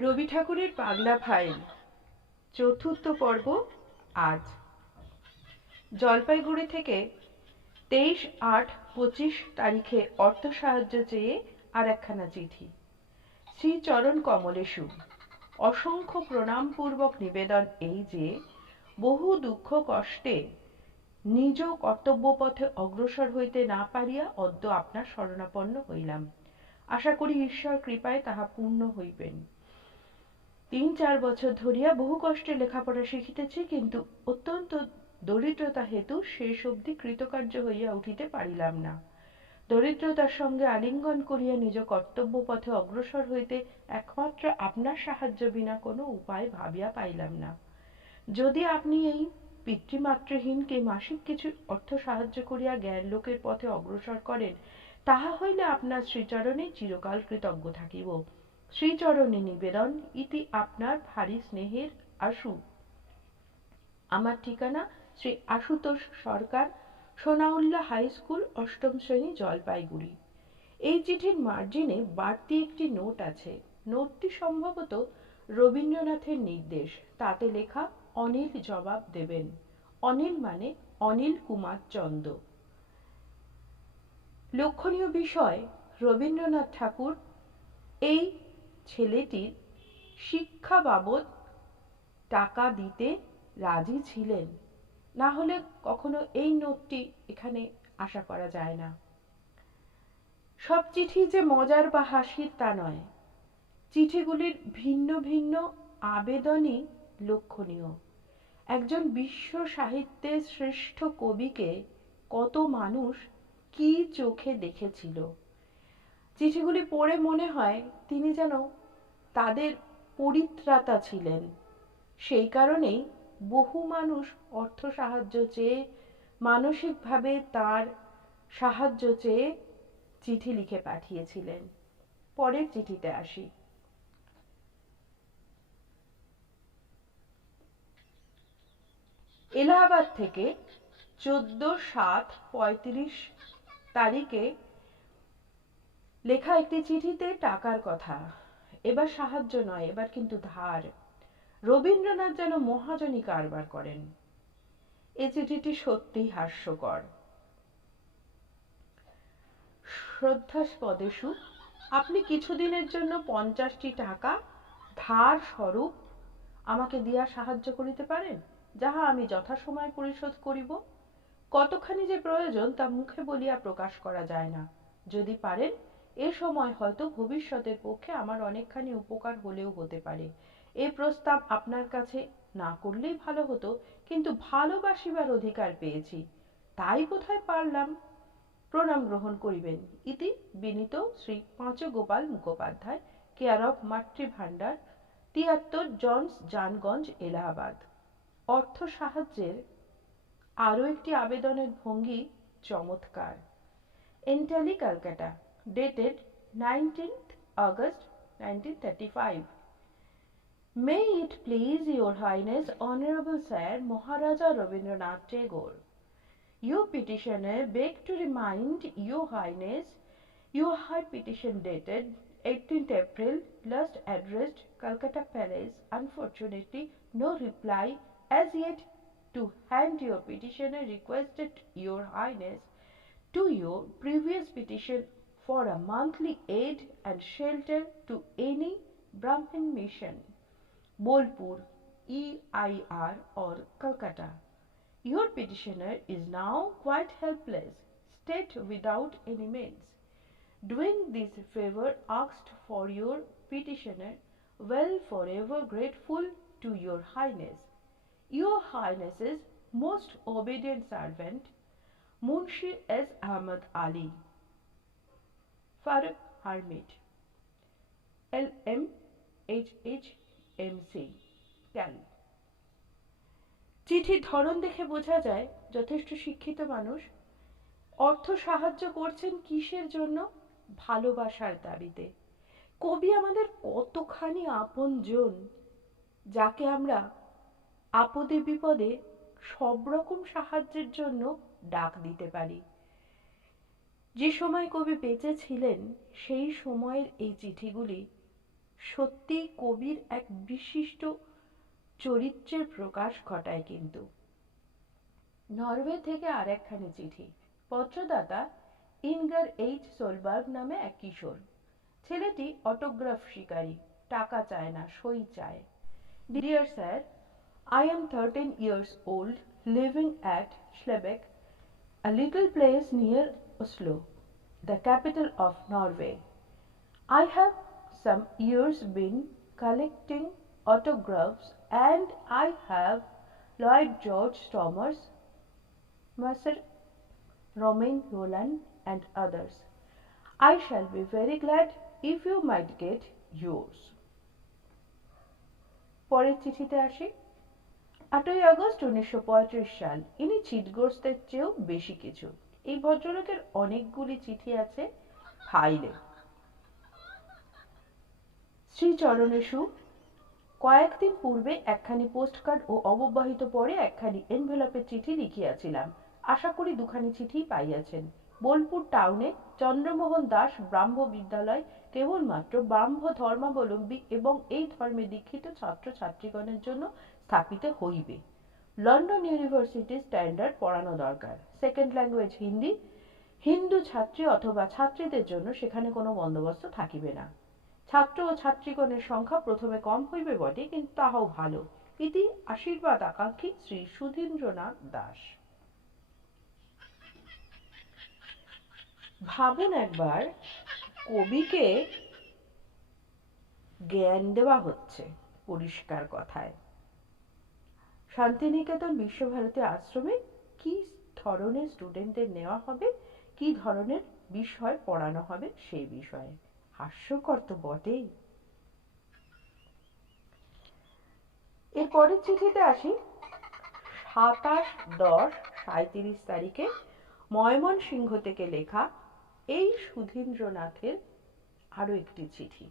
রবি ঠাকুরের পাগলা ফাইল। চতুর্থ পর্ব আজ। জলপাইগুড়ি থেকে তেইশ আট পঁচিশ তারিখে অর্থ সাহায্য চেয়ে আর একখানা চিঠি। শ্রীচরণ কমলেশু, অসংখ্য প্রণামপূর্বক নিবেদন এই যে, বহু দুঃখ কষ্টে নিজ কর্তব্যপথে অগ্রসর হইতে না পারিয়া অদ্য আপনার শরণাপন্ন হইলাম। আশা করি ঈশ্বর কৃপায় তাহা পূর্ণ হইবেন। তিন চার বছর ধরিয়া বহু কষ্টে লেখাপড়া শিখিতেছি, কিন্তু অত্যন্ত দরিদ্রতা হেতু শেষ অবধি কৃতকার্য হইয়া উঠিতে পারিলাম না। দরিদ্রতার সঙ্গে আলিঙ্গন করিয়া নিজ কর্তব্য পথে অগ্রসর হইতে একমাত্র আপনার সাহায্য বিনা কোনো উপায় ভাবিয়া পাইলাম না। যদি আপনি এই পিতৃমাতৃহীনকে মাসিক কিছু অর্থ সাহায্য করিয়া জ্ঞান লোকের পথে অগ্রসর করেন, তাহা হইলে আপনার শ্রীচরণে চিরকাল কৃতজ্ঞ থাকিব। শ্রীচরণে নিবেদন, ইতি আপনার ভারী স্নেহের আশু আমার ঠিকানা শ্রী আশুতোষ সরকার সোনাউল্লাহ হাই স্কুল, অষ্টম শ্রেণি, জলপাইগুড়ি। এই চিঠির মার্জিনে বাড়তি একটি নোট আছে। নোটটি সম্ভবত রবীন্দ্রনাথের নির্দেশ। তাতে লেখা, অনিল জবাব দেবেন। অনিল মানে অনিল কুমার চন্দ। লক্ষণীয় বিষয়, রবীন্দ্রনাথ ঠাকুর, এই ছেলেটির শিক্ষা বাবদ টাকা দিতে রাজি ছিলেন। না হলে কখনো এই নোটটি এখানে আশা করা যায় না। সব চিঠি যে মজার বা হাসির তা নয়। চিঠিগুলির ভিন্ন ভিন্ন আবেদনই লক্ষণীয়। একজন বিশ্ব সাহিত্যের শ্রেষ্ঠ কবিকে কত মানুষ কি চোখে দেখেছিল। চিঠিগুলি পড়ে মনে হয় তিনি যেন তাদের পরিত্রাতা ছিলেন। সেই কারণেই বহু মানুষ অর্থ সাহায্য চেয়ে, মানসিকভাবে তার সাহায্য চেয়ে চিঠি লিখে পাঠিয়েছিলেন। পরের চিঠিতে আসি। এলাহাবাদ থেকে চোদ্দ সাত পঁয়ত্রিশ তারিখে লেখা একটি চিঠিতে টাকার কথা। এবার সাহায্য নয়, এবার কিন্তু ধার। রবীন্দ্রনাথ যেন মহাজনী কারবার করেন। এ চিঠিটি সত্যিই হাস্যকর। শ্রদ্ধাস্পদেশু, আপনি কিছুদিনের জন্য পঞ্চাশটি টাকা ধার স্বরূপ আমাকে দিয়া সাহায্য করিতে পারেন? যাহা আমি যথাসময় পরিশোধ করিব। কতখানি যে প্রয়োজন তা মুখে বলিয়া প্রকাশ করা যায় না। যদি পারেন এ সময় হয়তো ভবিষ্যতের পক্ষে আমার অনেকখানি উপকার হলেও হতে পারে। এ প্রস্তাব আপনার কাছে না করলেই ভালো হতো, কিন্তু ভালোবাসিবার অধিকার পেয়েছি। তাই বোধহয় পারলাম? প্রণাম গ্রহণ করিবেন। ইতি বিনীত শ্রী পাঁচগোপাল মুখোপাধ্যায়, কেয়ার অফ মাতৃভাণ্ডার, তিয়াত্তর জনস জানগঞ্জ, এলাহাবাদ। অর্থ সাহায্যের আরও একটি আবেদনের ভঙ্গি চমৎকার। Entally Calcutta dated 19th August 1935. May it please your highness Honorable Sir Maharaja Rabindranath Tagore. Your petitioner beg to remind your highness your high petition dated 18th April last addressed Calcutta Palace unfortunately no reply as yet to hand your petitioner requested your highness to your previous petition for a monthly aid and shelter to any Brahmin mission. Bolpur, EIR or Calcutta. Your petitioner is now quite helpless, state without any means. Doing this favor asked for your petitioner, well forever grateful to your highness. Your highness's most obedient servant, Munshi S. Ahmad Ali. Hermit. LM HH এমসি ক্যান। চিঠির ধরন দেখে বোঝা যায় যথেষ্ট শিক্ষিত মানুষ। অর্থ সাহায্য করছেন কিসের জন্য? ভালোবাসার দাবিতে। কবি আমাদের কতখানি আপন জন যাকে আমরা আপদে বিপদে সব রকম সাহায্যের জন্য ডাক দিতে পারি। যে সময় কবি বেঁচে ছিলেন সেই সময়ের এই চিঠিগুলি সত্যি কবির এক বিশিষ্ট চরিত্রের প্রকাশ ঘটায় কিন্তু। নরওয়ে থেকে আর একখানি চিঠি। পত্রদাতা ইনগার এইচ সোলবার্গ নামে এক কিশোর। ছেলেটি অটোগ্রাফ শিকারী টাকা চায় না সই চায়। Dear sir I am 13 years old, living at Schlebek, a little place near Oslo, the capital of Norway. I have some years been collecting autographs and I have Lloyd George Thomas, Mercer, Romain Roland and others. I shall be very glad if you might get yours. পরের চিঠিতে আসি আটই August উনিশশো সাল ইনি চিটগ্রস্তের চেয়েও বেশি কিছু এই ভদ্রলোকের অনেকগুলি চিঠি আছে ফাইলে। শ্রীচরণেশু কয়েকদিন পূর্বে একখানি পোস্টকার্ড ও অববাহিত পরে একখানি এনভেলপের চিঠি লিখিয়াছিলাম। আশা করি দুখানি চিঠি পাইয়াছেন। বোলপুর টাউনে চন্দ্রমোহন দাস ব্রাহ্ম বিদ্যালয় কেবলমাত্র ব্রাহ্ম ধর্মাবলম্বী এবং এই ধর্মে দীক্ষিত ছাত্র ছাত্রীগণের জন্য স্থাপিত হইবে। লন্ডন ইউনিভার্সিটি স্ট্যান্ডার্ড পড়ানো দরকার। Second language Hindi. হিন্দু ছাত্রী অথবা ছাত্রীদের জন্য সেখানে কোনো বন্দোবস্ত থাকিবে না। ছাত্র ও ছাত্রীগণের সংখ্যা প্রথমে কম হইবে বটে, কিন্তু তাহাও ভালো। ইতি আশীর্বাদ আকাঙ্ক্ষী শ্রী সুধীন্দ্রনাথ দাস। ভাবুন একবার, কবিকে জ্ঞান দেওয়া হচ্ছে পরিষ্কার কথায়। শান্তিনিকেতন বিশ্বভারতী আশ্রমে কি ধরনের স্টুডেন্টদের নেওয়া হবে? কি ধরনের বিষয় পড়ানো হবে সেই বিষয়ে? হাস্যকর তো বটেই। এর পরের চিঠিতে আসি। সাতাশ দশ সাঁত্রিশ তারিখে ময়মনসিংহ থেকে লেখা এই সুধীন্দ্রনাথের আরও একটি চিঠি।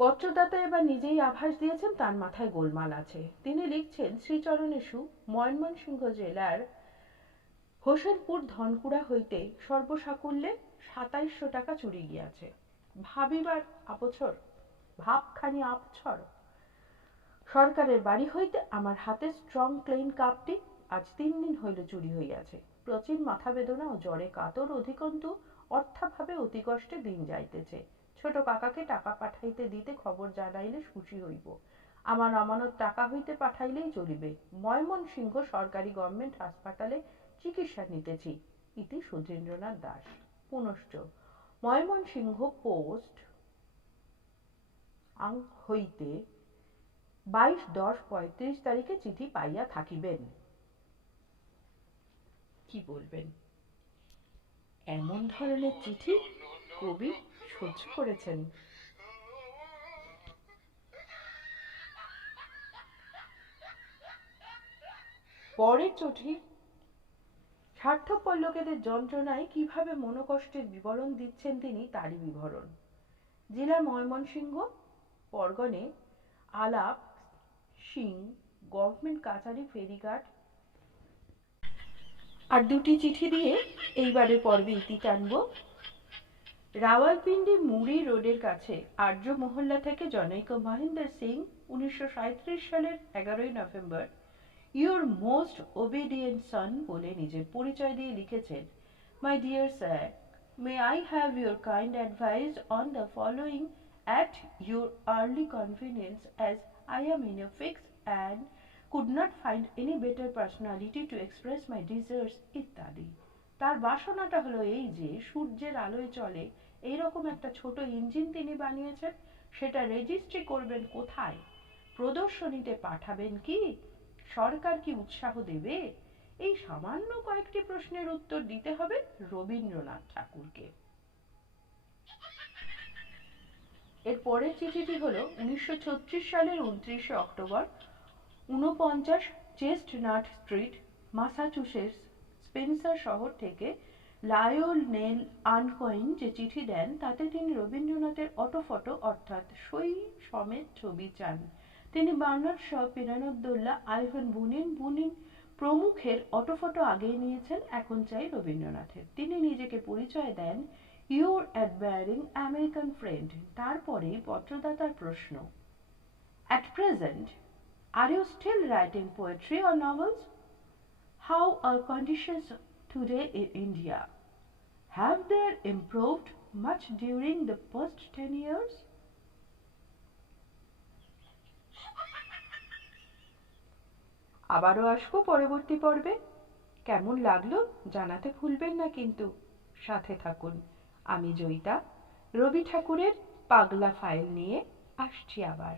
পত্রদাতা এবার নিজেই আভাস দিয়েছেন, তার মাথায় গোলমাল আছে। তিনি লিখছেন শ্রীচরণেশু ময়মনসিংহ জেলার হোসেনপুর ধনকুড়া হইতে সর্বসাকুল্যে সাতাইশশো টাকা চুরি গিয়াছে। ভাবিবার আপছর, ভাবখানি আপছর। সরকারের বাড়ি হইতে আমার হাতে স্ট্রং ক্লেইন কাপটি আজ তিন দিন হইল চুরি হইয়াছে। প্রচীন মাথা বেদনা ও জ্বরে কাতর অধিকন্তু অর্থাভাবে অতি কষ্টে দিন যাইতেছে। ছোট কাকাকে টাকা পাঠাইতে দিতে খবর জানাইলে খুশি হইব। আমার আমানত টাকা হইতে পাঠাইলেই চলিবে। ময়মন সিংহ সরকারি গভর্নমেন্ট হাসপাতালে চিকিৎসা নিতেছি। ইতি সুধীন্দ্রনাথ দাস। পুনশ্চ ময়মন সিংহ পোস্ট হইতে বাইশ দশ পঁয়ত্রিশ তারিখে চিঠি পাইয়া থাকিবেন। কি বলবেন? এমন ধরনের চিঠি? কবি সহ্য করেছেন। পরের চিঠি স্বার্থপর লোকেদের যন্ত্রণায় কীভাবে মনোকষ্টের বিবরণ দিচ্ছেন তিনি তারই বিবরণ। জেলা ময়মনসিংহ পরগনে আলাপ, সিং, গভর্নমেন্ট কাছারি, ফেরিঘাট আর দুটি চিঠি দিয়ে এইবারের পর্বে ইতি টানব। রাওয়ালপিন্ডি মুড়ি রোডের কাছে আর্য মহল্লা থেকে জনৈক মহেন্দ্র সিং উনিশশো সাঁইত্রিশ সালের এগারোই November your most obedient son বলে নিজের পরিচয় দিয়ে লিখেছেন my dear sir may I have your kind advice on the following at your early convenience, as I am in a fix and could not find any better personality to express my desires, ইত্যাদি। তার বাসনাটা হলো এই যে, সূর্যের আলোয় চলে, এইরকম একটা ছোট ইঞ্জিন তিনি বানিয়েছেন, সেটা রেজিস্ট্রি করবেন কোথায়? প্রদর্শনীতে পাঠাবেন কি? সরকার কি উৎসাহ দেবে? এই সামান্য কয়েকটি প্রশ্নের উত্তর দিতে হবে রবীন্দ্রনাথ ঠাকুরকে। এর পরের চিঠিটি হলো উনিশশো ছত্রিশ সালের উনত্রিশে অক্টোবর উনপঞ্চাশ চেস্টনাট স্ট্রিট, মাসাচুসেটস স্পেন্সার শহর থেকে লায়োল নেল আনকয়েন যে চিঠি দেন, তাতে তিনি রবীন্দ্রনাথের অটোফটো অর্থাৎ সই সমেত ছবি চান তিনি বার্নার্ড শ পিরানুদ্দৌল্লা আইভান বুনিন বুনিন প্রমুখের অটোফটো আগেই নিয়েছেন, এখন চাই রবীন্দ্রনাথের তিনি নিজেকে পরিচয় দেন ইউর অ্যাডমায়ারিং আমেরিকান ফ্রেন্ড তারপরে পত্রদাতার প্রশ্ন at present are you still writing poetry or novels? How are conditions today in India? Have they improved much during the past 10 years? আবারও আসব পরবর্তী পর্বে কেমন লাগল জানাতে ভুলবেন না কিন্তু সাথে থাকুন আমি জয়িতা রবি ঠাকুরের পাগলা ফাইল নিয়ে আসছি আবার